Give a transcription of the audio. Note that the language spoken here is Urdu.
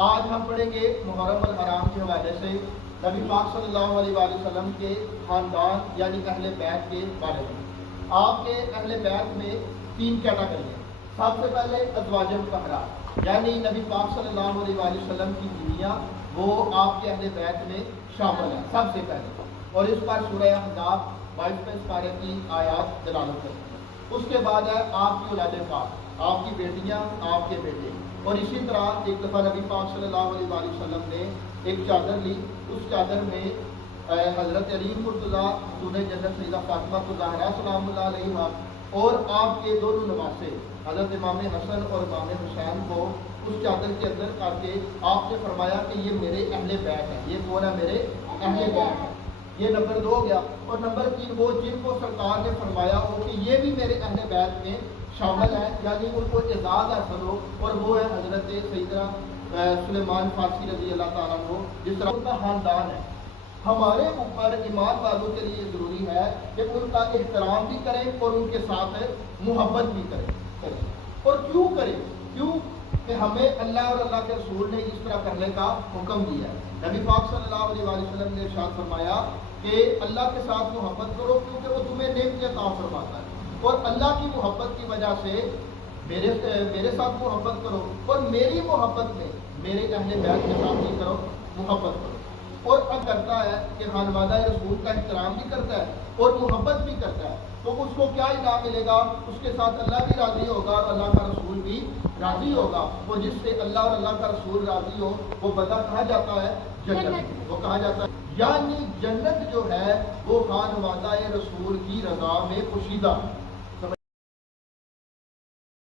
آج ہم پڑھیں گے محرم الحرام کے حوالے سے نبی پاک صلی اللہ علیہ وآلہ وسلم کے خاندان یعنی اہل بیت کے بارے میں۔ آپ کے اہل بیت میں 3 کیٹیگری ہیں۔ سب سے پہلے ازواج مطہرات یعنی نبی پاک صلی اللہ علیہ وآلہ وسلم کی بیویاں، وہ آپ کے اہل بیت میں شامل ہیں سب سے پہلے، اور اس پر سورہ احزاب 22 پارے کی آیات دلالت کرتی ہیں۔ اس کے بعد ہے آپ کی اولاد پاک، آپ کی بیٹیاں، آپ کے بیٹے، اور اسی طرح ایک دفعہ نبی پاک صلی اللہ علیہ وآلہ وسلم نے ایک چادر لی، اس چادر میں حضرت علی مرتضیٰ خاتون جنت سیدہ فاطمہ الزہرا سلام اللہ علیہا اور آپ کے دونوں نواسے حضرت امام حسن اور امام حسین کو اس چادر کے اندر کر کے آپ نے فرمایا کہ یہ میرے اہل بیت ہیں۔ یہ کون ہے؟ میرے اہل بیت ہیں۔ یہ نمبر 2 ہو گیا۔ اور نمبر 3 وہ جن کو سرکار نے فرمایا ہو کہ یہ بھی میرے اہل بیت میں شامل ہیں، یعنی ان کو اعزاز حاصل ہو، اور وہ ہے حضرت سیدنا سلیمان فارسی رضی اللہ تعالیٰ عنہ، جس طرح ان کا خاندان ہے۔ ہمارے اوپر ایمان والوں کے لیے ضروری ہے کہ ان کا احترام بھی کریں اور ان کے ساتھ محبت بھی کریں۔ اور کیوں کریں؟ کیوں کہ ہمیں اللہ اور اللہ کے رسول نے اس طرح کرنے کا حکم دیا ہے۔ نبی پاک صلی اللہ علیہ وآلہ وسلم نے ارشاد فرمایا کہ اللہ کے ساتھ محبت کرو کیونکہ وہ تمہیں نعمتیں عطا فرماتا ہے، اور اللہ کی محبت کی وجہ سے میرے ساتھ محبت کرو، اور میری محبت میں میرے اہل بیت کے ساتھ بھی کرو، محبت کرو۔ اور اب کرتا ہے کہ خانوادہ رسول کا احترام بھی کرتا ہے اور محبت بھی کرتا ہے، تو اس کو کیا انعام ملے گا؟ اس کے ساتھ اللہ بھی راضی ہوگا اور اللہ کا رسول بھی راضی ہوگا۔ وہ جس سے اللہ اور اللہ کا رسول راضی ہو وہ بندہ کہا جاتا ہے جنت، وہ کہا جاتا ہے، یعنی جنت جو ہے وہ خانوادہ رسول کی رضا میں پوشیدہ